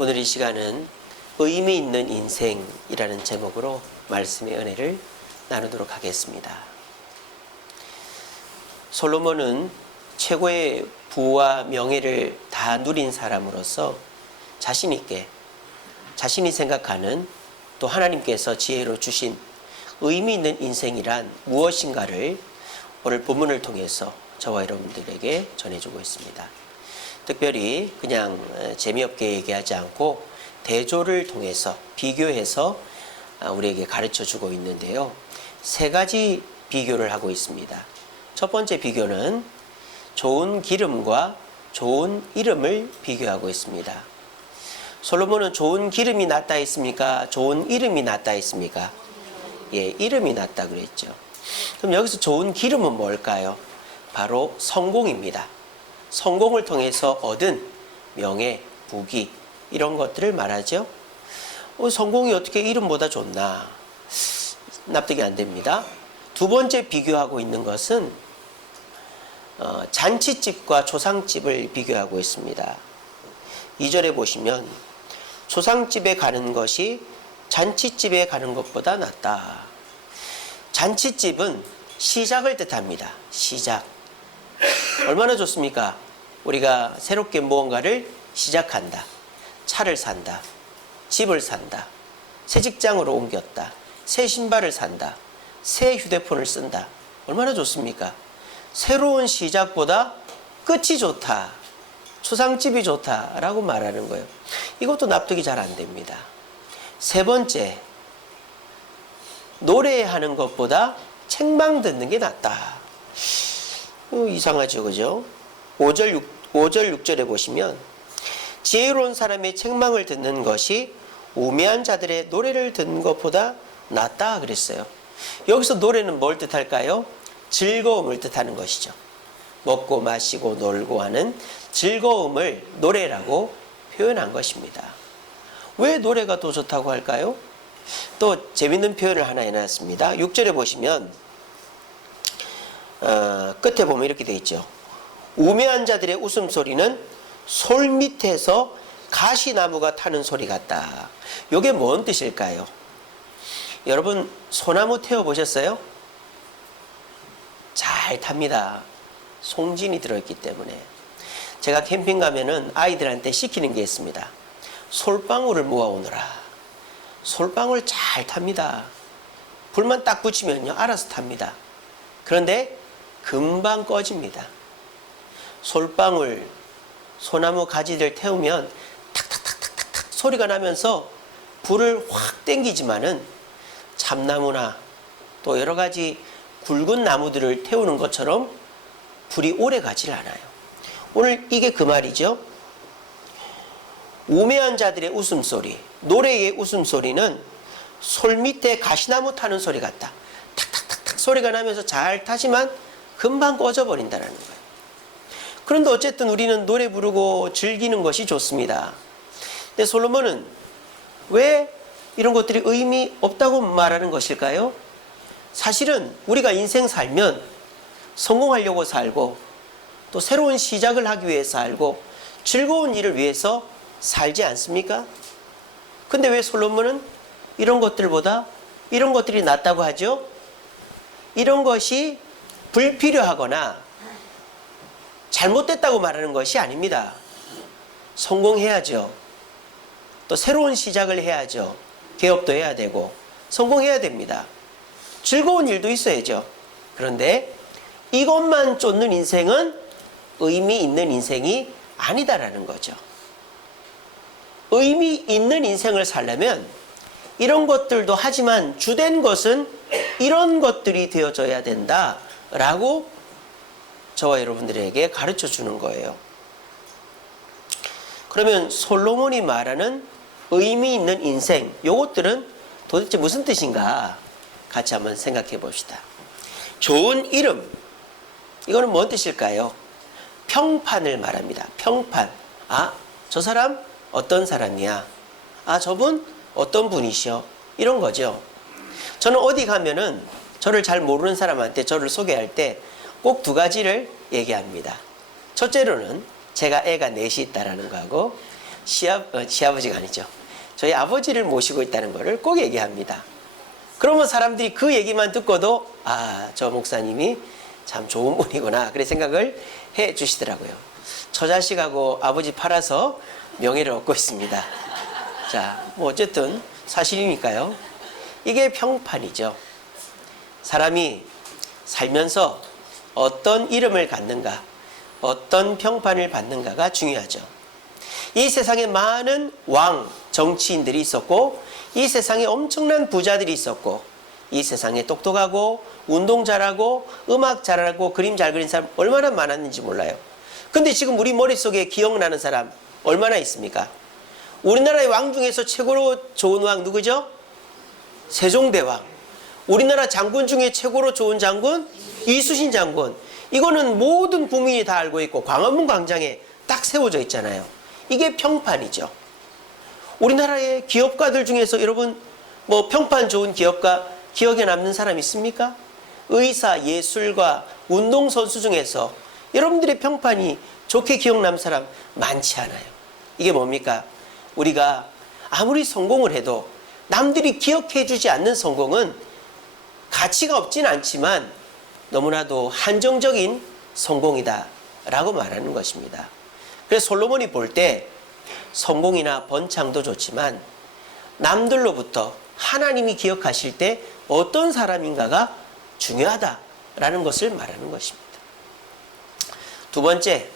오늘 이 시간은 의미 있는 인생이라는 제목으로 말씀의 은혜를 나누도록 하겠습니다. 솔로몬은 최고의 부와 명예를 다 누린 사람으로서 자신 있게 자신이 생각하는 또 하나님께서 지혜로 주신 의미 있는 인생이란 무엇인가를 오늘 본문을 통해서 저와 여러분들에게 전해주고 있습니다. 특별히 그냥 재미없게 얘기하지 않고 대조를 통해서 비교해서 우리에게 가르쳐주고 있는데요. 세 가지 비교를 하고 있습니다. 첫 번째 비교는 좋은 기름과 좋은 이름을 비교하고 있습니다. 솔로몬은 좋은 기름이 낫다 했습니까? 좋은 이름이 낫다 했습니까? 예, 이름이 낫다 그랬죠. 그럼 여기서 좋은 기름은 뭘까요? 바로 성공입니다. 성공을 통해서 얻은 명예, 부귀 이런 것들을 말하죠. 성공이 어떻게 이름보다 좋나? 납득이 안 됩니다. 두 번째 비교하고 있는 것은 잔치집과 조상집을 비교하고 있습니다. 2절에 보시면 조상집에 가는 것이 잔치집에 가는 것보다 낫다. 잔치집은 시작을 뜻합니다. 시작. 얼마나 좋습니까? 우리가 새롭게 무언가를 시작한다. 차를 산다. 집을 산다. 새 직장으로 옮겼다. 새 신발을 산다. 새 휴대폰을 쓴다. 얼마나 좋습니까? 새로운 시작보다 끝이 좋다. 초상집이 좋다라고 말하는 거예요. 이것도 납득이 잘 안 됩니다. 세 번째, 노래하는 것보다 책망 듣는 게 낫다. 이상하죠, 그죠? 5절 6절에 보시면 지혜로운 사람의 책망을 듣는 것이 우매한 자들의 노래를 듣는 것보다 낫다 그랬어요. 여기서 노래는 뭘 뜻할까요? 즐거움을 뜻하는 것이죠. 먹고 마시고 놀고 하는 즐거움을 노래라고 표현한 것입니다. 왜 노래가 더 좋다고 할까요? 또 재밌는 표현을 하나 해놨습니다. 6절에 보시면 끝에 보면 이렇게 되어 있죠. 우매한 자들의 웃음소리는 솔 밑에서 가시나무가 타는 소리 같다. 이게 뭔 뜻일까요? 여러분 소나무 태워보셨어요? 잘 탑니다. 송진이 들어있기 때문에. 제가 캠핑 가면은 아이들한테 시키는 게 있습니다. 솔방울을 모아오너라. 솔방울 잘 탑니다. 불만 딱 붙이면요 알아서 탑니다. 그런데 금방 꺼집니다. 솔방울, 소나무 가지를 태우면 탁탁탁탁탁 소리가 나면서 불을 확 땡기지만은 참나무나 또 여러 가지 굵은 나무들을 태우는 것처럼 불이 오래 가지를 않아요. 오늘 이게 그 말이죠. 우매한 자들의 웃음소리, 노래의 웃음소리는 솔 밑에 가시나무 타는 소리 같다. 탁탁탁탁 소리가 나면서 잘 타지만 금방 꺼져버린다는 거예요. 그런데 어쨌든 우리는 노래 부르고 즐기는 것이 좋습니다. 근데 솔로몬은 왜 이런 것들이 의미 없다고 말하는 것일까요? 사실은 우리가 인생 살면 성공하려고 살고 또 새로운 시작을 하기 위해서 살고 즐거운 일을 위해서 살지 않습니까? 근데 왜 솔로몬은 이런 것들보다 이런 것들이 낫다고 하죠? 이런 것이 불필요하거나 잘못됐다고 말하는 것이 아닙니다. 성공해야죠. 또 새로운 시작을 해야죠. 개업도 해야 되고 성공해야 됩니다. 즐거운 일도 있어야죠. 그런데 이것만 쫓는 인생은 의미 있는 인생이 아니다라는 거죠. 의미 있는 인생을 살려면 이런 것들도 하지만 주된 것은 이런 것들이 되어져야 된다라고 저와 여러분들에게 가르쳐 주는 거예요. 그러면 솔로몬이 말하는 의미 있는 인생, 요것들은 도대체 무슨 뜻인가 같이 한번 생각해 봅시다. 좋은 이름, 이거는 뭔 뜻일까요? 평판을 말합니다. 평판. 아, 저 사람 어떤 사람이야? 아, 저분 어떤 분이시여? 이런 거죠. 저는 어디 가면은 저를 잘 모르는 사람한테 저를 소개할 때 꼭 두 가지를 얘기합니다. 첫째로는 제가 애가 넷이 있다라는 거하고 시아버지가 아니죠. 저희 아버지를 모시고 있다는 것을 꼭 얘기합니다. 그러면 사람들이 그 얘기만 듣고도 저 목사님이 참 좋은 분이구나 그래 생각을 해 주시더라고요. 처자식하고 아버지 팔아서 명예를 얻고 있습니다. 자, 뭐 어쨌든 사실이니까요. 이게 평판이죠. 사람이 살면서 어떤 이름을 갖는가, 어떤 평판을 받는가가 중요하죠. 이 세상에 많은 왕, 정치인들이 있었고, 이 세상에 엄청난 부자들이 있었고, 이 세상에 똑똑하고 운동 잘하고 음악 잘하고 그림 잘 그리는 사람 얼마나 많았는지 몰라요. 근데 지금 우리 머릿속에 기억나는 사람 얼마나 있습니까? 우리나라의 왕 중에서 최고로 좋은 왕 누구죠? 세종대왕. 우리나라 장군 중에 최고로 좋은 장군? 이순신 장군. 이거는 모든 국민이 다 알고 있고 광화문 광장에 딱 세워져 있잖아요. 이게 평판이죠. 우리나라의 기업가들 중에서 여러분 뭐 평판 좋은 기업가 기억에 남는 사람 있습니까? 의사, 예술가, 운동선수 중에서 여러분들의 평판이 좋게 기억 남는 사람 많지 않아요. 이게 뭡니까? 우리가 아무리 성공을 해도 남들이 기억해 주지 않는 성공은 가치가 없진 않지만 너무나도 한정적인 성공이다 라고 말하는 것입니다. 그래서 솔로몬이 볼 때 성공이나 번창도 좋지만 남들로부터 하나님이 기억하실 때 어떤 사람인가가 중요하다라는 것을 말하는 것입니다. 두 번째,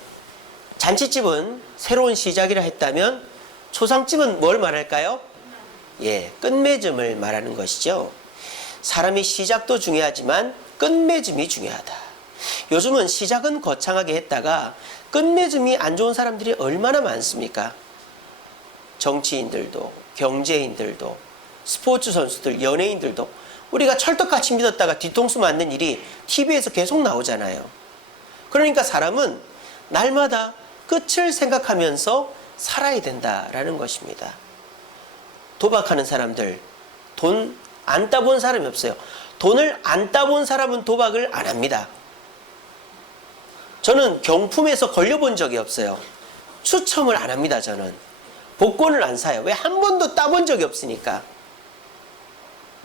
잔치집은 새로운 시작이라 했다면 초상집은 뭘 말할까요? 끝맺음을 말하는 것이죠. 사람의 시작도 중요하지만 끝맺음이 중요하다. 요즘은 시작은 거창하게 했다가 끝맺음이 안 좋은 사람들이 얼마나 많습니까? 정치인들도 경제인들도 스포츠 선수들, 연예인들도 우리가 철떡같이 믿었다가 뒤통수 맞는 일이 TV에서 계속 나오잖아요. 그러니까 사람은 날마다 끝을 생각하면서 살아야 된다라는 것입니다. 도박하는 사람들, 돈 안 따본 사람이 없어요. 돈을 안 따본 사람은 도박을 안 합니다. 저는 경품에서 걸려본 적이 없어요. 추첨을 안 합니다. 저는 복권을 안 사요. 왜? 한 번도 따본 적이 없으니까.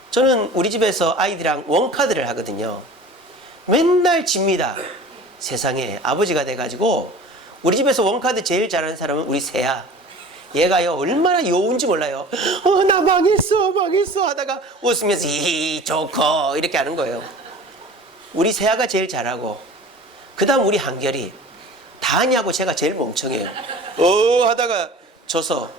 저는 우리 집에서 아이들이랑 원카드를 하거든요. 맨날 집니다. 세상에 아버지가 돼가지고 우리 집에서 원카드 제일 잘하는 사람은 우리 새야. 얘가요 얼마나 여운지 몰라요. 나 망했어 하다가 웃으면서 이 좋고 이렇게 하는 거예요. 우리 새야가 제일 잘하고 그 다음 우리 한결이 다하냐고 제가 제일 멍청해요. 하다가 져서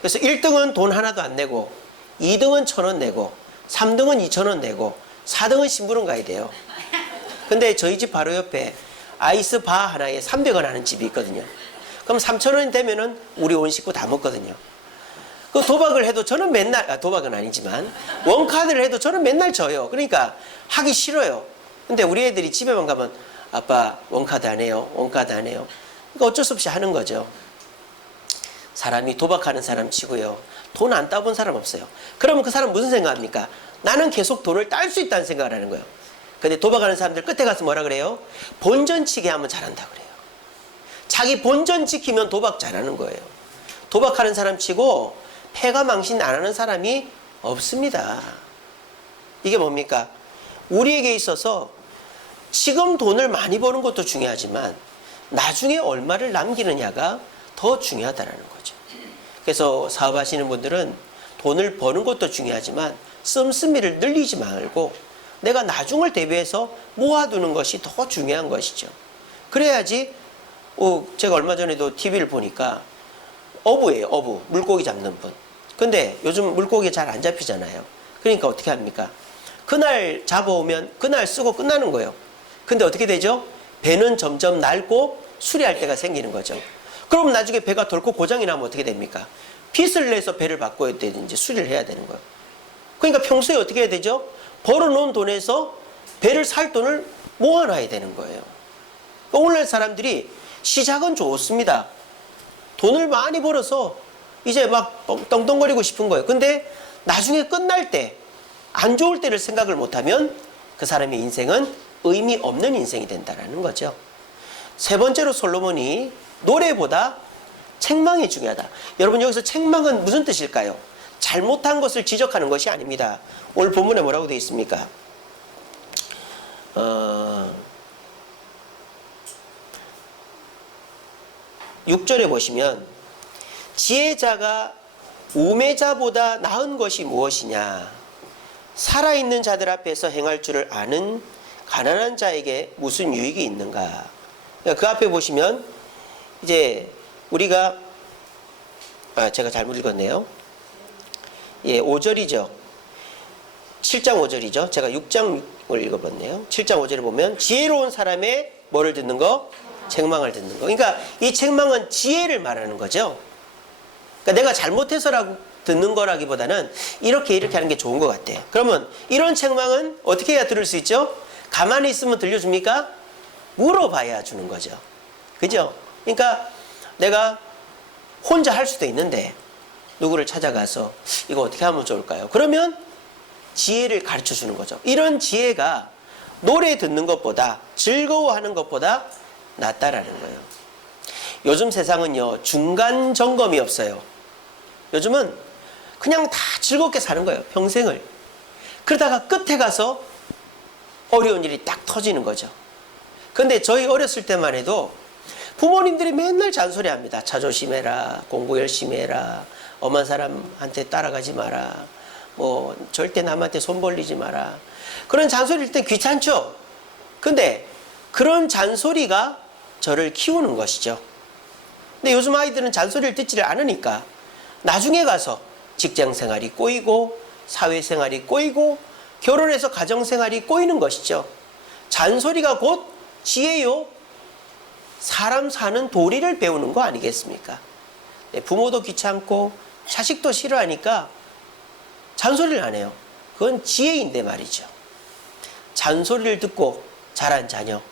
그래서 1등은 돈 하나도 안 내고 2등은 1,000원 내고 3등은 2,000원 내고 4등은 심부름 가야 돼요. 근데 저희 집 바로 옆에 아이스 바 하나에 300원 하는 집이 있거든요. 그럼 3,000원이 되면은 우리 온 식구 다 먹거든요. 그 도박을 해도 저는 맨날, 도박은 아니지만 원카드를 해도 저는 맨날 져요. 그러니까 하기 싫어요. 근데 우리 애들이 집에만 가면 아빠 원카드 안 해요. 원카드 안 해요. 그러니까 어쩔 수 없이 하는 거죠. 사람이 도박하는 사람 치고요. 돈 안 따본 사람 없어요. 그러면 그 사람 무슨 생각합니까? 나는 계속 돈을 딸 수 있다는 생각을 하는 거예요. 근데 도박하는 사람들 끝에 가서 뭐라 그래요? 본전치기 하면 잘한다 그래요. 자기 본전 지키면 도박 잘하는 거예요. 도박하는 사람 치고 패가 망신 안 하는 사람이 없습니다. 이게 뭡니까? 우리에게 있어서 지금 돈을 많이 버는 것도 중요하지만 나중에 얼마를 남기느냐가 더 중요하다는 거죠. 그래서 사업하시는 분들은 돈을 버는 것도 중요하지만 씀씀이를 늘리지 말고 내가 나중을 대비해서 모아두는 것이 더 중요한 것이죠. 그래야지 제가 얼마 전에도 TV를 보니까 어부예요. 어부. 물고기 잡는 분. 근데 요즘 물고기 잘 안 잡히잖아요. 그러니까 어떻게 합니까? 그날 잡아오면 그날 쓰고 끝나는 거예요. 근데 어떻게 되죠? 배는 점점 낡고 수리할 때가 생기는 거죠. 그럼 나중에 배가 덜컥 고장이 나면 어떻게 됩니까? 빚을 내서 배를 바꿔야 되든지 수리를 해야 되는 거예요. 그러니까 평소에 어떻게 해야 되죠? 벌어놓은 돈에서 배를 살 돈을 모아놔야 되는 거예요. 오늘날 사람들이 시작은 좋습니다. 돈을 많이 벌어서 이제 막 떵떵거리고 싶은 거예요. 근데 나중에 끝날 때, 안 좋을 때를 생각을 못하면 그 사람의 인생은 의미 없는 인생이 된다는 거죠. 세 번째로 솔로몬이 노래보다 책망이 중요하다. 여러분 여기서 책망은 무슨 뜻일까요? 잘못한 것을 지적하는 것이 아닙니다. 오늘 본문에 뭐라고 되어 있습니까? 6절에 보시면 지혜자가 우매자보다 나은 것이 무엇이냐? 살아있는 자들 앞에서 행할 줄을 아는 가난한 자에게 무슨 유익이 있는가? 그러니까 그 앞에 보시면 이제 우리가 제가 잘못 읽었네요. 예, 5절이죠. 7장 5절이죠. 제가 6장을 읽어봤네요. 7장 5절에 보면 지혜로운 사람의 뭐를 듣는 거? 책망을 듣는 거. 그러니까 이 책망은 지혜를 말하는 거죠. 그러니까 내가 잘못해서라고 듣는 거라기보다는 이렇게 하는 게 좋은 것 같아요. 그러면 이런 책망은 어떻게 해야 들을 수 있죠? 가만히 있으면 들려줍니까? 물어봐야 주는 거죠. 그죠? 그러니까 내가 혼자 할 수도 있는데 누구를 찾아가서 이거 어떻게 하면 좋을까요? 그러면 지혜를 가르쳐 주는 거죠. 이런 지혜가 노래 듣는 것보다 즐거워하는 것보다 낫다라는 거예요. 요즘 세상은요, 중간 점검이 없어요. 요즘은 그냥 다 즐겁게 사는 거예요, 평생을. 그러다가 끝에 가서 어려운 일이 딱 터지는 거죠. 근데 저희 어렸을 때만 해도 부모님들이 맨날 잔소리합니다. 자조심해라, 공부 열심히 해라, 엄한 사람한테 따라가지 마라, 뭐 절대 남한테 손 벌리지 마라. 그런 잔소리일 때 귀찮죠? 근데 그런 잔소리가 저를 키우는 것이죠. 근데 요즘 아이들은 잔소리를 듣지를 않으니까 나중에 가서 직장생활이 꼬이고 사회생활이 꼬이고 결혼해서 가정생활이 꼬이는 것이죠. 잔소리가 곧 지혜요, 사람 사는 도리를 배우는 거 아니겠습니까? 부모도 귀찮고 자식도 싫어하니까 잔소리를 안 해요. 그건 지혜인데 말이죠. 잔소리를 듣고 자란 자녀,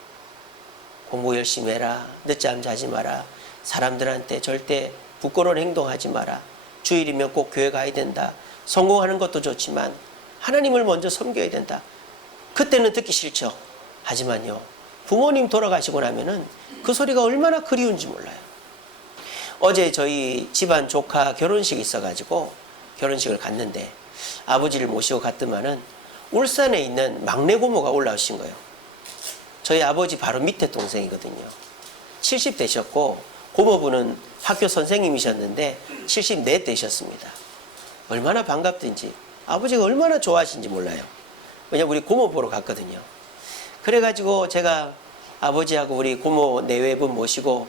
공부 열심히 해라, 늦잠 자지 마라, 사람들한테 절대 부끄러운 행동하지 마라, 주일이면 꼭 교회 가야 된다, 성공하는 것도 좋지만 하나님을 먼저 섬겨야 된다. 그때는 듣기 싫죠. 하지만요, 부모님 돌아가시고 나면은 그 소리가 얼마나 그리운지 몰라요. 어제 저희 집안 조카 결혼식이 있어가지고 결혼식을 갔는데 아버지를 모시고 갔더만은 울산에 있는 막내 고모가 올라오신 거예요. 저희 아버지 바로 밑에 동생이거든요. 70 되셨고 고모부는 학교 선생님이셨는데 74 되셨습니다. 얼마나 반갑든지 아버지가 얼마나 좋아하신지 몰라요. 왜냐면 우리 고모 보러 갔거든요. 그래가지고 제가 아버지하고 우리 고모 내외분 모시고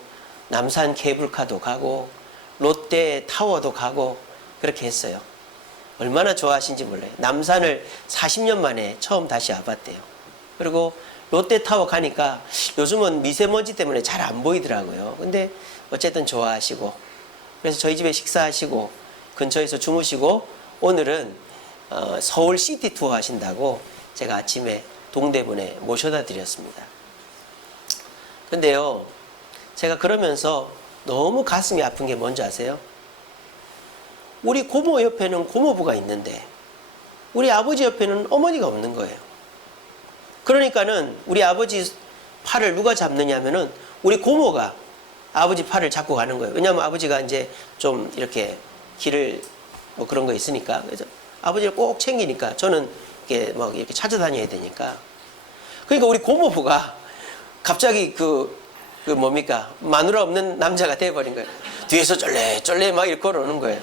남산 케이블카도 가고 롯데 타워도 가고 그렇게 했어요. 얼마나 좋아하신지 몰라요. 남산을 40년 만에 처음 다시 와봤대요. 그리고 롯데타워 가니까 요즘은 미세먼지 때문에 잘 안 보이더라고요. 근데 어쨌든 좋아하시고, 그래서 저희 집에 식사하시고 근처에서 주무시고 오늘은 서울 시티 투어 하신다고 제가 아침에 동대문에 모셔다 드렸습니다. 근데요, 제가 그러면서 너무 가슴이 아픈 게 뭔지 아세요? 우리 고모 옆에는 고모부가 있는데 우리 아버지 옆에는 어머니가 없는 거예요. 그러니까는 우리 아버지 팔을 누가 잡느냐 하면은 우리 고모가 아버지 팔을 잡고 가는 거예요. 왜냐하면 아버지가 이제 좀 이렇게 길을 뭐 그런 거 있으니까. 그래서 아버지를 꼭 챙기니까 저는 이렇게 막 이렇게 찾아다녀야 되니까. 그러니까 우리 고모부가 갑자기 그 뭡니까? 마누라 없는 남자가 돼버린 거예요. 뒤에서 쫄래쫄래 막 이렇게 걸어오는 거예요.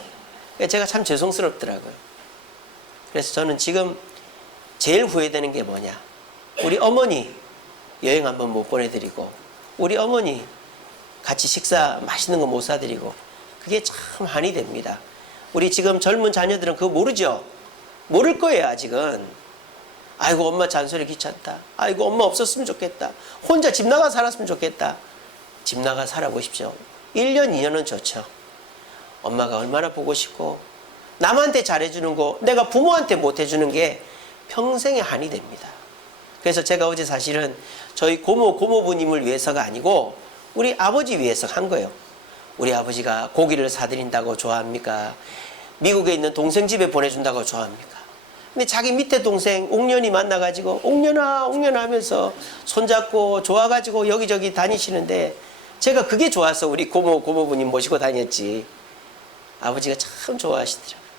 제가 참 죄송스럽더라고요. 그래서 저는 지금 제일 후회되는 게 뭐냐? 우리 어머니 여행 한번 못 보내드리고, 우리 어머니 같이 식사 맛있는 거 못 사드리고, 그게 참 한이 됩니다. 우리 지금 젊은 자녀들은 그거 모르죠? 모를 거예요, 아직은. 아이고, 엄마 잔소리 귀찮다. 아이고, 엄마 없었으면 좋겠다. 혼자 집 나가 살았으면 좋겠다. 집 나가 살아보십시오. 1년, 2년은 좋죠. 엄마가 얼마나 보고 싶고, 남한테 잘해주는 거 내가 부모한테 못해주는 게 평생의 한이 됩니다. 그래서 제가 어제 사실은 저희 고모부님을 위해서가 아니고 우리 아버지 위해서 한 거예요. 우리 아버지가 고기를 사드린다고 좋아합니까? 미국에 있는 동생 집에 보내준다고 좋아합니까? 근데 자기 밑에 동생 옥년이 만나가지고 옥년아 옥년아 하면서 손잡고 좋아가지고 여기저기 다니시는데 제가 그게 좋아서 우리 고모부님 모시고 다녔지. 아버지가 참 좋아하시더라고요.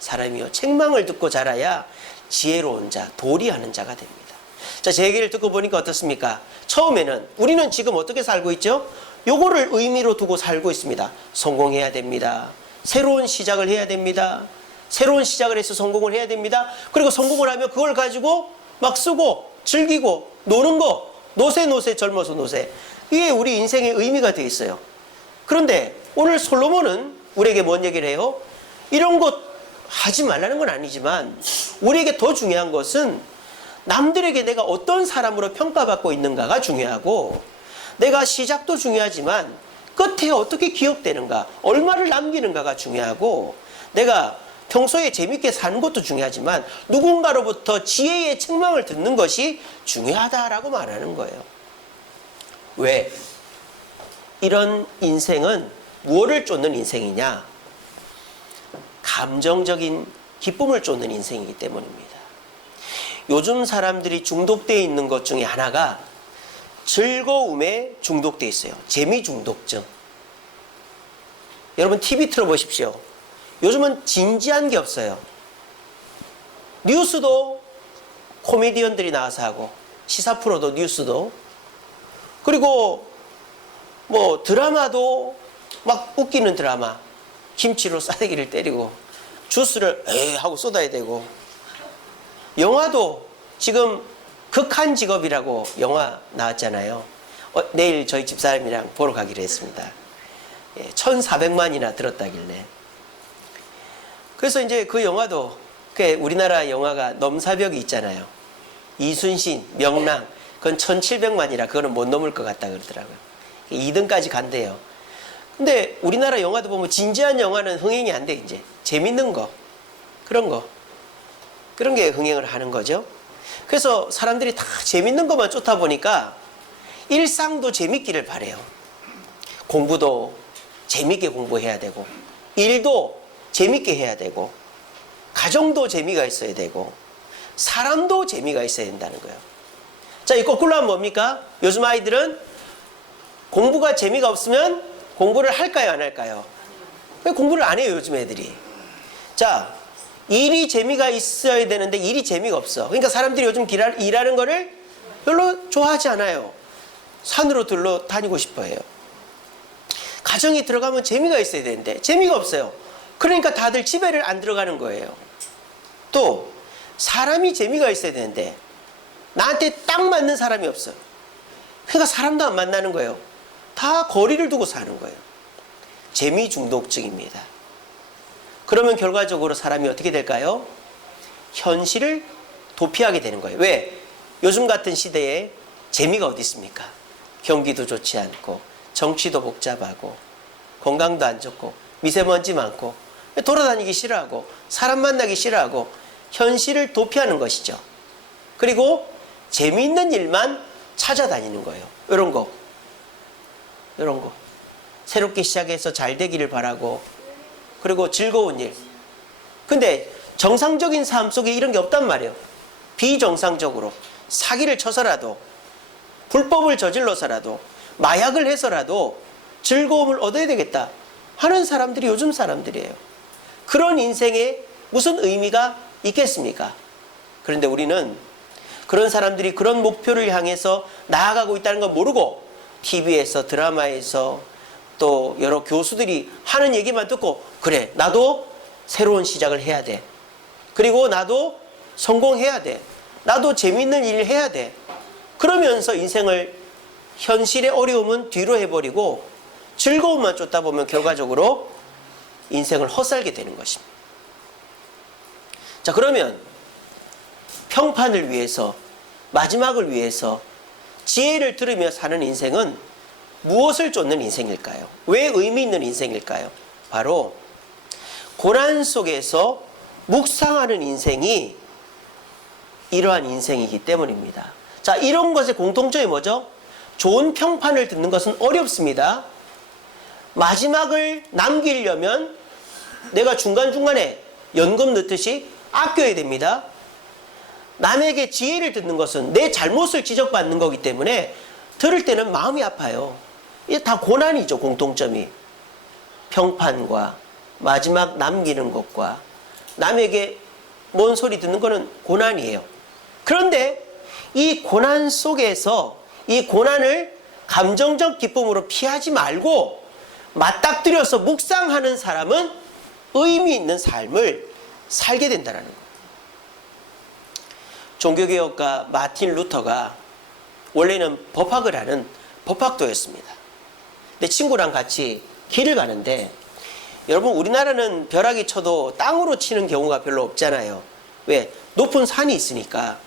사람이요, 책망을 듣고 자라야 지혜로운 자, 도리하는 자가 됩니다. 자, 제 얘기를 듣고 보니까 어떻습니까? 처음에는 우리는 지금 어떻게 살고 있죠? 요거를 의미로 두고 살고 있습니다. 성공해야 됩니다. 새로운 시작을 해야 됩니다. 새로운 시작을 해서 성공을 해야 됩니다. 그리고 성공을 하면 그걸 가지고 막 쓰고 즐기고 노는 거, 노세 젊어서 노세. 이게 우리 인생의 의미가 되어 있어요. 그런데 오늘 솔로몬은 우리에게 뭔 얘기를 해요? 이런 것 하지 말라는 건 아니지만 우리에게 더 중요한 것은 남들에게 내가 어떤 사람으로 평가받고 있는가가 중요하고, 내가 시작도 중요하지만 끝에 어떻게 기억되는가, 얼마를 남기는가가 중요하고, 내가 평소에 재밌게 사는 것도 중요하지만 누군가로부터 지혜의 책망을 듣는 것이 중요하다라고 말하는 거예요. 왜? 이런 인생은 무엇을 쫓는 인생이냐? 감정적인 기쁨을 쫓는 인생이기 때문입니다. 요즘 사람들이 중독되어 있는 것 중에 하나가 즐거움에 중독되어 있어요. 재미 중독증. 여러분 TV 틀어보십시오. 요즘은 진지한 게 없어요. 뉴스도 코미디언들이 나와서 하고, 시사 프로도 뉴스도, 그리고 뭐 드라마도 막 웃기는 드라마, 김치로 싸대기를 때리고 주스를 에이 하고 쏟아야 되고, 영화도 지금 극한 직업이라고 영화 나왔잖아요. 내일 저희 집사람이랑 보러 가기로 했습니다. 1,400만이나 들었다길래. 그래서 이제 그 영화도, 우리나라 영화가 넘사벽이 있잖아요. 이순신, 명랑, 그건 1,700만이라 그거는 못 넘을 것 같다 그러더라고요. 2등까지 간대요. 근데 우리나라 영화도 보면 진지한 영화는 흥행이 안 돼. 이제 재밌는 거, 그런 게 흥행을 하는 거죠. 그래서 사람들이 다 재밌는 것만 쫓다 보니까 일상도 재밌기를 바래요. 공부도 재밌게 공부해야 되고, 일도 재밌게 해야 되고, 가정도 재미가 있어야 되고, 사람도 재미가 있어야 된다는 거예요. 자, 이 거꾸로 하면 뭡니까? 요즘 아이들은 공부가 재미가 없으면 공부를 할까요, 안 할까요? 왜 공부를 안 해요, 요즘 애들이? 자, 일이 재미가 있어야 되는데 일이 재미가 없어. 그러니까 사람들이 요즘 일하는 거를 별로 좋아하지 않아요. 산으로 들러 다니고 싶어 해요. 가정에 들어가면 재미가 있어야 되는데 재미가 없어요. 그러니까 다들 집에를 안 들어가는 거예요. 또 사람이 재미가 있어야 되는데 나한테 딱 맞는 사람이 없어요. 그러니까 사람도 안 만나는 거예요. 다 거리를 두고 사는 거예요. 재미 중독증입니다. 그러면 결과적으로 사람이 어떻게 될까요? 현실을 도피하게 되는 거예요. 왜? 요즘 같은 시대에 재미가 어디 있습니까? 경기도 좋지 않고, 정치도 복잡하고, 건강도 안 좋고, 미세먼지 많고, 돌아다니기 싫어하고, 사람 만나기 싫어하고, 현실을 도피하는 것이죠. 그리고 재미있는 일만 찾아다니는 거예요. 이런 거. 새롭게 시작해서 잘 되기를 바라고, 그리고 즐거운 일. 근데 정상적인 삶 속에 이런 게 없단 말이에요. 비정상적으로 사기를 쳐서라도, 불법을 저질러서라도, 마약을 해서라도 즐거움을 얻어야 되겠다 하는 사람들이 요즘 사람들이에요. 그런 인생에 무슨 의미가 있겠습니까? 그런데 우리는 그런 사람들이 그런 목표를 향해서 나아가고 있다는 걸 모르고 TV에서, 드라마에서, 또 여러 교수들이 하는 얘기만 듣고, 그래, 나도 새로운 시작을 해야 돼. 그리고 나도 성공해야 돼. 나도 재밌는 일을 해야 돼. 그러면서 인생을, 현실의 어려움은 뒤로 해버리고 즐거움만 쫓다 보면 결과적으로 인생을 헛살게 되는 것입니다. 자, 그러면 평판을 위해서, 마지막을 위해서 지혜를 들으며 사는 인생은 무엇을 쫓는 인생일까요? 왜 의미 있는 인생일까요? 바로 고난 속에서 묵상하는 인생이 이러한 인생이기 때문입니다. 자, 이런 것의 공통점이 뭐죠? 좋은 평판을 듣는 것은 어렵습니다. 마지막을 남기려면 내가 중간중간에 연금 넣듯이 아껴야 됩니다. 남에게 지혜를 듣는 것은 내 잘못을 지적받는 거기 때문에 들을 때는 마음이 아파요. 이게 다 고난이죠. 공통점이. 평판과 마지막 남기는 것과 남에게 뭔 소리 듣는 거는 고난이에요. 그런데 이 고난 속에서 이 고난을 감정적 기쁨으로 피하지 말고 맞닥뜨려서 묵상하는 사람은 의미 있는 삶을 살게 된다는 거예요. 종교개혁가 마틴 루터가 원래는 법학을 하는 법학도였습니다. 내 친구랑 같이 길을 가는데, 여러분 우리나라는 벼락이 쳐도 땅으로 치는 경우가 별로 없잖아요. 왜? 높은 산이 있으니까.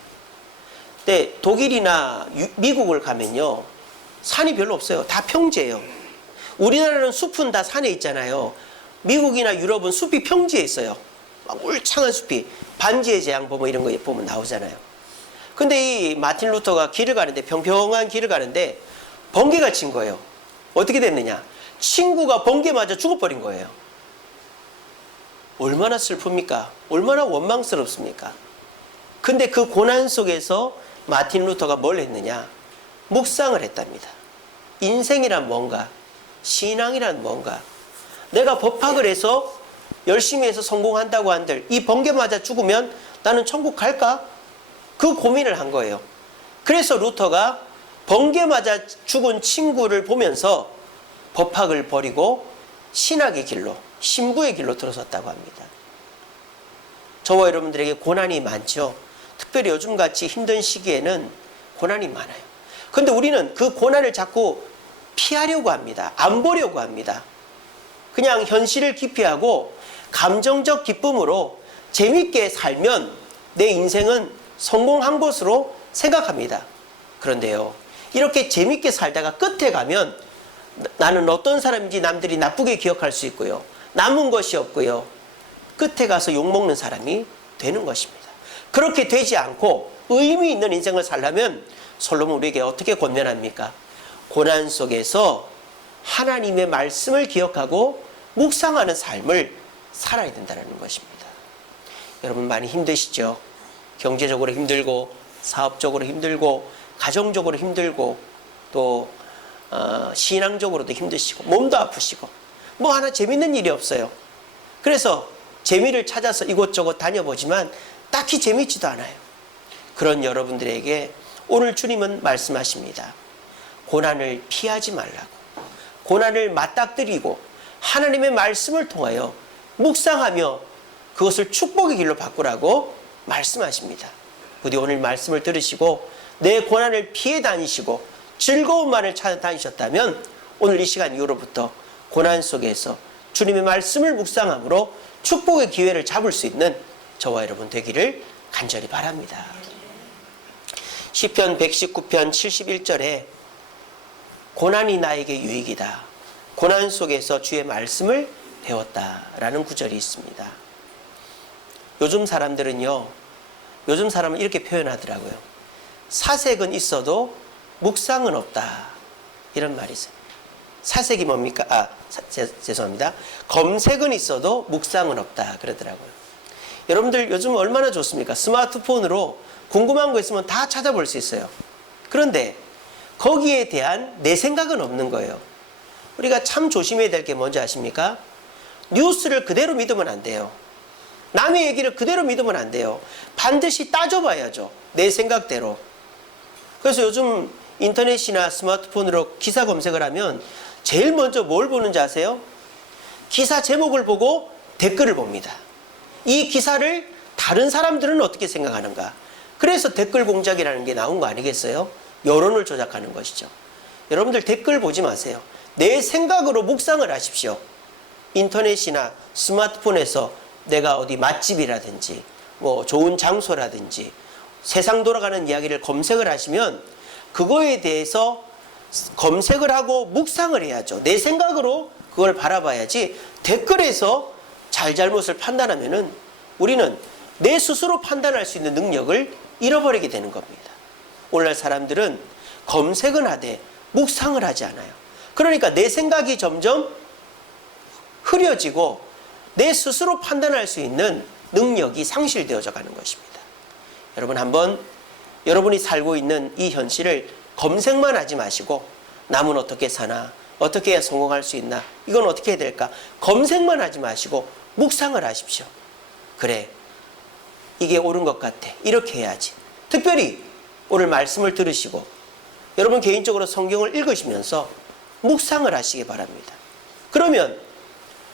근데 독일이나 미국을 가면요, 산이 별로 없어요. 다 평지예요. 우리나라는 숲은 다 산에 있잖아요. 미국이나 유럽은 숲이 평지에 있어요. 막 울창한 숲이, 반지의 제왕 보면 이런 거 보면 나오잖아요. 근데 이 마틴 루터가 길을 가는데, 평평한 길을 가는데 번개가 친 거예요. 어떻게 됐느냐? 친구가 번개 맞아 죽어버린 거예요. 얼마나 슬픕니까? 얼마나 원망스럽습니까? 근데 그 고난 속에서 마틴 루터가 뭘 했느냐? 묵상을 했답니다. 인생이란 뭔가, 신앙이란 뭔가, 내가 법학을 해서 열심히 해서 성공한다고 한들 이 번개 맞아 죽으면 나는 천국 갈까? 그 고민을 한 거예요. 그래서 루터가 번개 맞아 죽은 친구를 보면서 법학을 버리고 신학의 길로, 신부의 길로 들어섰다고 합니다. 저와 여러분들에게 고난이 많죠. 특별히 요즘같이 힘든 시기에는 고난이 많아요. 그런데 우리는 그 고난을 자꾸 피하려고 합니다. 안 보려고 합니다. 그냥 현실을 기피하고 감정적 기쁨으로 재밌게 살면 내 인생은 성공한 것으로 생각합니다. 그런데요, 이렇게 재밌게 살다가 끝에 가면 나는 어떤 사람인지 남들이 나쁘게 기억할 수 있고요, 남은 것이 없고요, 끝에 가서 욕먹는 사람이 되는 것입니다. 그렇게 되지 않고 의미 있는 인생을 살려면 솔로몬 우리에게 어떻게 권면합니까? 고난 속에서 하나님의 말씀을 기억하고 묵상하는 삶을 살아야 된다는 것입니다. 여러분 많이 힘드시죠? 경제적으로 힘들고, 사업적으로 힘들고, 가정적으로 힘들고, 또 신앙적으로도 힘드시고, 몸도 아프시고, 뭐 하나 재밌는 일이 없어요. 그래서 재미를 찾아서 이곳저곳 다녀보지만 딱히 재밌지도 않아요. 그런 여러분들에게 오늘 주님은 말씀하십니다. 고난을 피하지 말라고, 고난을 맞닥뜨리고 하나님의 말씀을 통하여 묵상하며 그것을 축복의 길로 바꾸라고 말씀하십니다. 부디 오늘 말씀을 들으시고 내 고난을 피해 다니시고 즐거움만을 찾아 다니셨다면 오늘 이 시간 이후로부터 고난 속에서 주님의 말씀을 묵상함으로 축복의 기회를 잡을 수 있는 저와 여러분 되기를 간절히 바랍니다. 시편 119편 71절에 고난이 나에게 유익이다, 고난 속에서 주의 말씀을 배웠다라는 구절이 있습니다. 요즘 사람은 이렇게 표현하더라고요. 사색은 있어도 묵상은 없다, 이런 말이 있어요. 사색이 뭡니까? 죄송합니다. 검색은 있어도 묵상은 없다 그러더라고요. 여러분들 요즘 얼마나 좋습니까? 스마트폰으로 궁금한 거 있으면 다 찾아볼 수 있어요. 그런데 거기에 대한 내 생각은 없는 거예요. 우리가 참 조심해야 될 게 뭔지 아십니까? 뉴스를 그대로 믿으면 안 돼요. 남의 얘기를 그대로 믿으면 안 돼요. 반드시 따져봐야죠, 내 생각대로. 그래서 요즘 인터넷이나 스마트폰으로 기사 검색을 하면 제일 먼저 뭘 보는지 아세요? 기사 제목을 보고 댓글을 봅니다. 이 기사를 다른 사람들은 어떻게 생각하는가? 그래서 댓글 공작이라는 게 나온 거 아니겠어요? 여론을 조작하는 것이죠. 여러분들 댓글 보지 마세요. 내 생각으로 묵상을 하십시오. 인터넷이나 스마트폰에서 내가 어디 맛집이라든지 뭐 좋은 장소라든지 세상 돌아가는 이야기를 검색을 하시면 그거에 대해서 검색을 하고 묵상을 해야죠. 내 생각으로 그걸 바라봐야지 댓글에서 잘잘못을 판단하면은 우리는 내 스스로 판단할 수 있는 능력을 잃어버리게 되는 겁니다. 오늘날 사람들은 검색은 하되 묵상을 하지 않아요. 그러니까 내 생각이 점점 흐려지고 내 스스로 판단할 수 있는 능력이 상실되어져 가는 것입니다. 여러분 한번 여러분이 살고 있는 이 현실을 검색만 하지 마시고 남은 어떻게 사나, 어떻게 해야 성공할 수 있나? 이건 어떻게 해야 될까? 검색만 하지 마시고 묵상을 하십시오. 그래, 이게 옳은 것 같아. 이렇게 해야지. 특별히 오늘 말씀을 들으시고 여러분 개인적으로 성경을 읽으시면서 묵상을 하시기 바랍니다. 그러면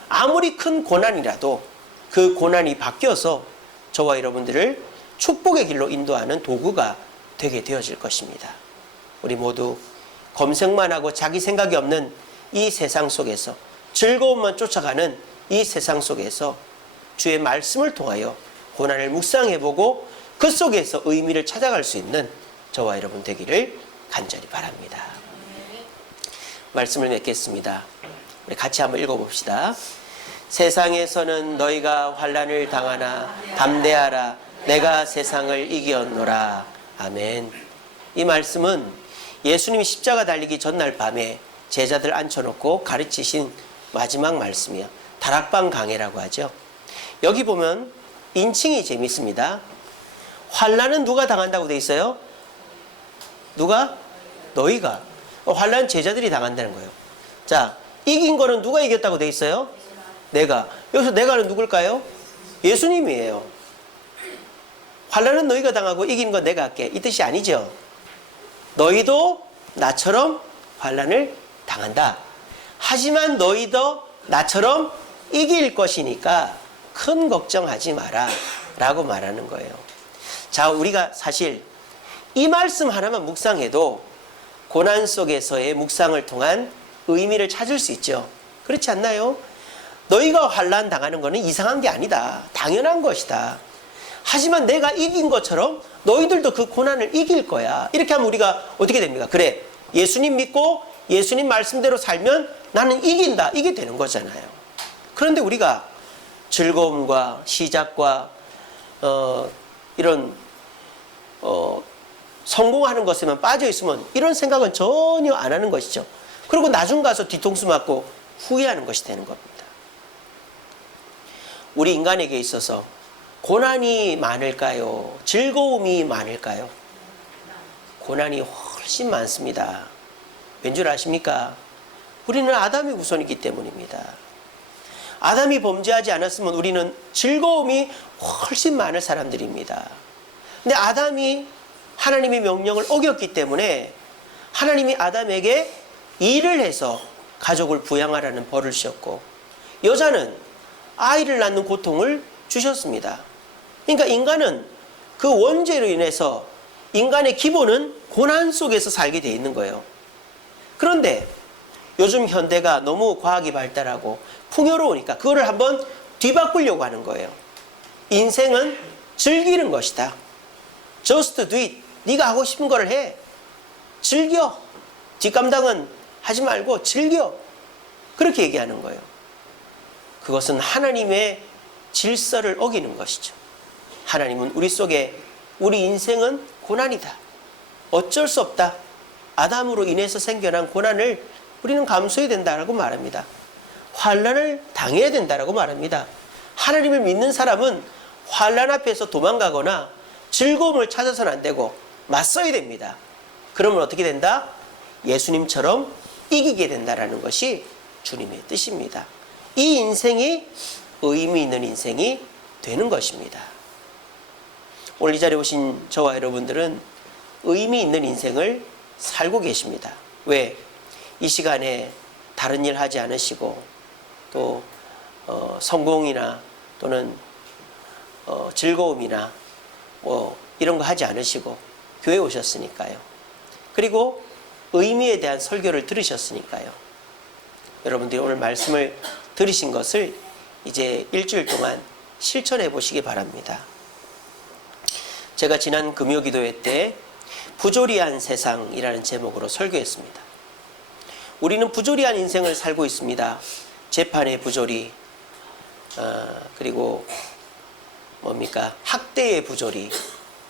아무리 큰 고난이라도 그 고난이 바뀌어서 저와 여러분들을 축복의 길로 인도하는 도구가 되게 되어질 것입니다. 우리 모두 검색만 하고 자기 생각이 없는 이 세상 속에서, 즐거움만 쫓아가는 이 세상 속에서 주의 말씀을 통하여 고난을 묵상해보고 그 속에서 의미를 찾아갈 수 있는 저와 여러분 되기를 간절히 바랍니다. 말씀을 맺겠습니다. 우리 같이 한번 읽어봅시다. 세상에서는 너희가 환난을 당하나 담대하라. 내가 세상을 이기었노라. 아멘. 이 말씀은 예수님이 십자가 달리기 전날 밤에 제자들 앉혀놓고 가르치신 마지막 말씀이에요. 다락방 강해라고 하죠. 여기 보면 인칭이 재밌습니다. 환난은 누가 당한다고 돼 있어요? 누가? 너희가. 환난 제자들이 당한다는 거예요. 자, 이긴 거는 누가 이겼다고 돼 있어요? 내가. 여기서 내가는 누굴까요? 예수님이에요. 환난은 너희가 당하고 이긴 건 내가 할게. 이 뜻이 아니죠. 너희도 나처럼 환난을 당한다. 하지만 너희도 나처럼 이길 것이니까 큰 걱정하지 마라 라고 말하는 거예요. 자, 우리가 사실 이 말씀 하나만 묵상해도 고난 속에서의 묵상을 통한 의미를 찾을 수 있죠. 그렇지 않나요? 너희가 환난 당하는 것은 이상한 게 아니다. 당연한 것이다. 하지만 내가 이긴 것처럼 너희들도 그 고난을 이길 거야. 이렇게 하면 우리가 어떻게 됩니까? 그래, 예수님 믿고 예수님 말씀대로 살면 나는 이긴다. 이게 되는 거잖아요. 그런데 우리가 즐거움과 시작과 이런 성공하는 것에만 빠져 있으면 이런 생각은 전혀 안 하는 것이죠. 그리고 나중 가서 뒤통수 맞고 후회하는 것이 되는 겁니다. 우리 인간에게 있어서 고난이 많을까요? 즐거움이 많을까요? 고난이 훨씬 많습니다. 왠 줄 아십니까? 우리는 아담의 후손이기 때문입니다. 아담이 범죄하지 않았으면 우리는 즐거움이 훨씬 많은 사람들입니다. 근데 아담이 하나님의 명령을 어겼기 때문에 하나님이 아담에게 일을 해서 가족을 부양하라는 벌을 주셨고, 여자는 아이를 낳는 고통을 주셨습니다. 그러니까 인간은 그 원죄로 인해서 인간의 기본은 고난 속에서 살게 되어 있는 거예요. 그런데 요즘 현대가 너무 과학이 발달하고 풍요로우니까 그거를 한번 뒤바꾸려고 하는 거예요. 인생은 즐기는 것이다. Just do it. 네가 하고 싶은 걸 해. 즐겨. 뒷감당은 하지 말고 즐겨. 그렇게 얘기하는 거예요. 그것은 하나님의 질서를 어기는 것이죠. 하나님은 우리 속에 우리 인생은 고난이다. 어쩔 수 없다. 아담으로 인해서 생겨난 고난을 우리는 감수해야 된다라고 말합니다. 환난을 당해야 된다라고 말합니다. 하나님을 믿는 사람은 환난 앞에서 도망가거나 즐거움을 찾아서는 안 되고 맞서야 됩니다. 그러면 어떻게 된다? 예수님처럼 이기게 된다라는 것이 주님의 뜻입니다. 이 인생이 의미 있는 인생이 되는 것입니다. 오늘 이 자리에 오신 저와 여러분들은 의미 있는 인생을 살고 계십니다. 왜? 이 시간에 다른 일 하지 않으시고 또 성공이나 또는 즐거움이나 뭐 이런 거 하지 않으시고 교회에 오셨으니까요. 그리고 의미에 대한 설교를 들으셨으니까요. 여러분들이 오늘 말씀을 들으신 것을 이제 일주일 동안 실천해 보시기 바랍니다. 제가 지난 금요기도회 때 부조리한 세상이라는 제목으로 설교했습니다. 우리는 부조리한 인생을 살고 있습니다. 재판의 부조리, 그리고 뭡니까? 학대의 부조리,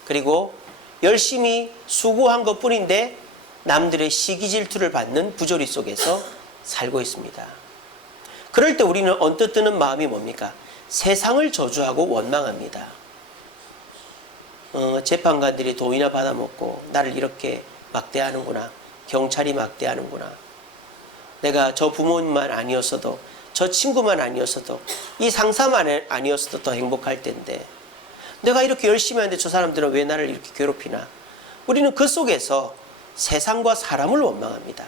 그리고 열심히 수고한 것뿐인데 남들의 시기 질투를 받는 부조리 속에서 살고 있습니다. 그럴 때 우리는 언뜻 드는 마음이 뭡니까? 세상을 저주하고 원망합니다. 재판관들이 돈이나 받아먹고 나를 이렇게 막대하는구나. 경찰이 막대하는구나. 내가 저 부모님만 아니었어도, 저 친구만 아니었어도, 이 상사만 아니었어도 더 행복할 텐데, 내가 이렇게 열심히 하는데 저 사람들은 왜 나를 이렇게 괴롭히나? 우리는 그 속에서 세상과 사람을 원망합니다.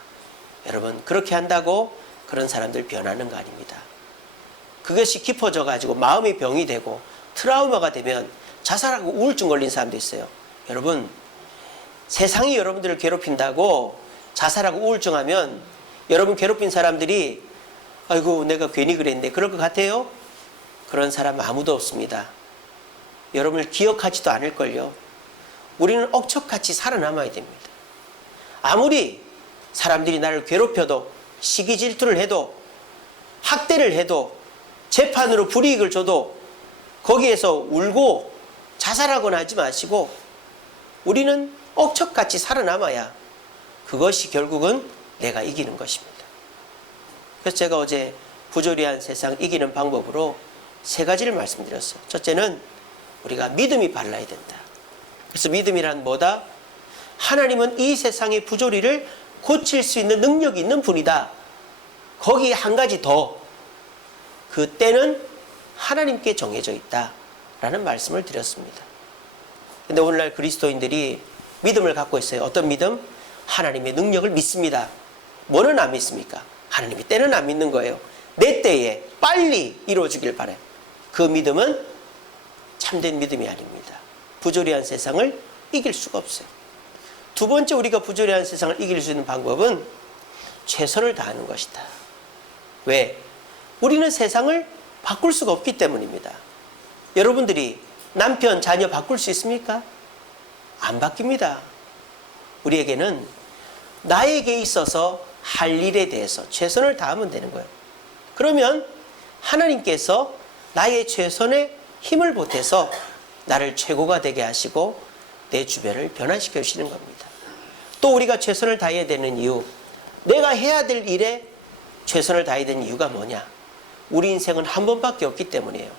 여러분, 그렇게 한다고 그런 사람들 변하는 거 아닙니다. 그것이 깊어져 가지고 마음의 병이 되고 트라우마가 되면 자살하고 우울증 걸린 사람도 있어요. 여러분, 세상이 여러분들을 괴롭힌다고 자살하고 우울증하면 여러분 괴롭힌 사람들이 아이고 내가 괜히 그랬는데 그럴 것 같아요? 그런 사람 아무도 없습니다. 여러분을 기억하지도 않을걸요. 우리는 억척같이 살아남아야 됩니다. 아무리 사람들이 나를 괴롭혀도, 시기 질투를 해도, 학대를 해도, 재판으로 불이익을 줘도 거기에서 울고 자살하거나 하지 마시고 우리는 억척같이 살아남아야 그것이 결국은 내가 이기는 것입니다. 그래서 제가 어제 부조리한 세상 이기는 방법으로 3가지를 말씀드렸어요. 첫째는 우리가 믿음이 발라야 된다. 그래서 믿음이란 뭐다? 하나님은 이 세상의 부조리를 고칠 수 있는 능력이 있는 분이다. 거기에 한 가지 더, 그 때는 하나님께 정해져 있다라는 말씀을 드렸습니다. 근데 오늘날 그리스도인들이 믿음을 갖고 있어요. 어떤 믿음? 하나님의 능력을 믿습니다. 뭐는 안 믿습니까? 하나님의 때는 안 믿는 거예요. 내 때에 빨리 이루어지길 바라요. 그 믿음은 참된 믿음이 아닙니다. 부조리한 세상을 이길 수가 없어요. 두 번째, 우리가 부조리한 세상을 이길 수 있는 방법은 최선을 다하는 것이다. 왜? 우리는 세상을 바꿀 수가 없기 때문입니다. 여러분들이 남편, 자녀 바꿀 수 있습니까? 안 바뀝니다. 우리에게는 나에게 있어서 할 일에 대해서 최선을 다하면 되는 거예요. 그러면 하나님께서 나의 최선에 힘을 보태서 나를 최고가 되게 하시고 내 주변을 변화시켜 주시는 겁니다. 또 우리가 최선을 다해야 되는 이유, 내가 해야 될 일에 최선을 다해야 되는 이유가 뭐냐? 우리 인생은 한 번밖에 없기 때문이에요.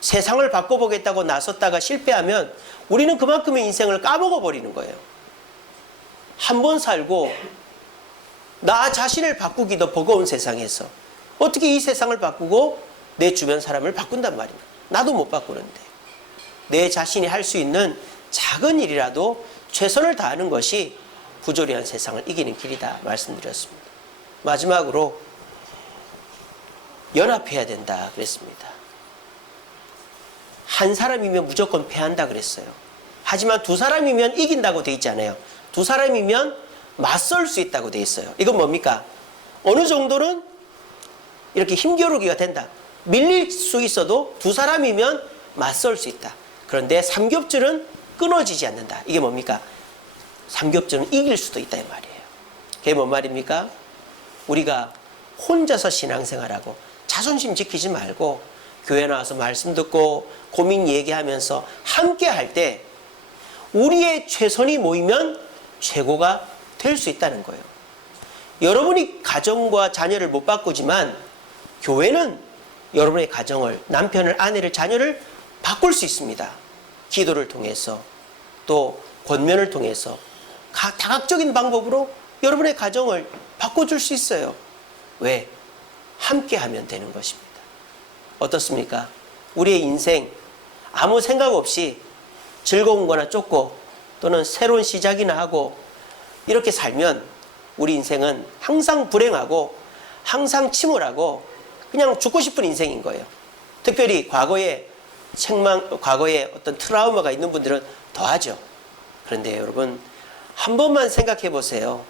세상을 바꿔보겠다고 나섰다가 실패하면 우리는 그만큼의 인생을 까먹어 버리는 거예요. 한 번 살고 나 자신을 바꾸기도 버거운 세상에서 어떻게 이 세상을 바꾸고 내 주변 사람을 바꾼단 말입니다. 나도 못 바꾸는데. 내 자신이 할 수 있는 작은 일이라도 최선을 다하는 것이 부조리한 세상을 이기는 길이다 말씀드렸습니다. 마지막으로 연합해야 된다 그랬습니다. 한 사람이면 무조건 패한다 그랬어요. 하지만 2사람이면 이긴다고 돼 있잖아요. 2사람이면 맞설 수 있다고 돼 있어요. 이건 뭡니까? 어느 정도는 이렇게 힘겨루기가 된다. 밀릴 수 있어도 2사람이면 맞설 수 있다. 그런데 삼겹줄은 끊어지지 않는다. 이게 뭡니까? 삼겹줄은 이길 수도 있다 이 말이에요. 그게 뭔 말입니까? 우리가 혼자서 신앙생활하고 자존심 지키지 말고 교회 나와서 말씀 듣고 고민 얘기하면서 함께 할 때 우리의 최선이 모이면 최고가 될 수 있다는 거예요. 여러분이 가정과 자녀를 못 바꾸지만 교회는 여러분의 가정을, 남편을, 아내를, 자녀를 바꿀 수 있습니다. 기도를 통해서 또 권면을 통해서 다각적인 방법으로 여러분의 가정을 바꿔줄 수 있어요. 왜? 함께 하면 되는 것입니다. 어떻습니까? 우리의 인생 아무 생각 없이 즐거운 거나 쫓고 또는 새로운 시작이나 하고 이렇게 살면 우리 인생은 항상 불행하고 항상 침울하고 그냥 죽고 싶은 인생인 거예요. 특별히 과거에 어떤 트라우마가 있는 분들은 더하죠. 그런데 여러분 한 번만 생각해 보세요.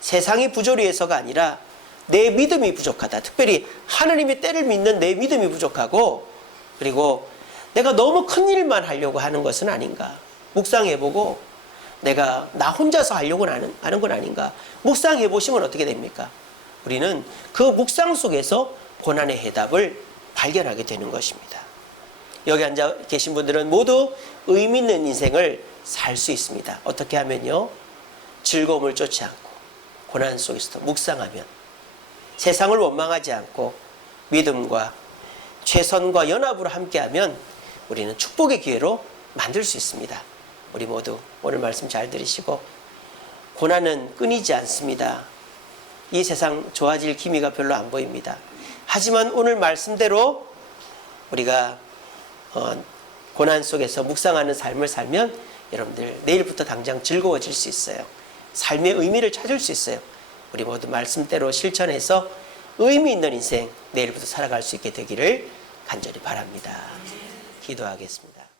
세상이 부조리해서가 아니라 내 믿음이 부족하다. 특별히 하나님의 때를 믿는 내 믿음이 부족하고, 그리고 내가 너무 큰 일만 하려고 하는 것은 아닌가. 묵상해보고 내가 나 혼자서 하려고 하는 건 아닌가. 묵상해보시면 어떻게 됩니까? 우리는 그 묵상 속에서 고난의 해답을 발견하게 되는 것입니다. 여기 앉아 계신 분들은 모두 의미 있는 인생을 살 수 있습니다. 어떻게 하면요? 즐거움을 쫓지 않고 고난 속에서도 묵상하면, 세상을 원망하지 않고 믿음과 최선과 연합으로 함께하면 우리는 축복의 기회로 만들 수 있습니다. 우리 모두 오늘 말씀 잘 들으시고, 고난은 끊이지 않습니다. 이 세상 좋아질 기미가 별로 안 보입니다. 하지만 오늘 말씀대로 우리가 고난 속에서 묵상하는 삶을 살면 여러분들 내일부터 당장 즐거워질 수 있어요. 삶의 의미를 찾을 수 있어요. 우리 모두 말씀대로 실천해서 의미 있는 인생 내일부터 살아갈 수 있게 되기를 간절히 바랍니다. 기도하겠습니다.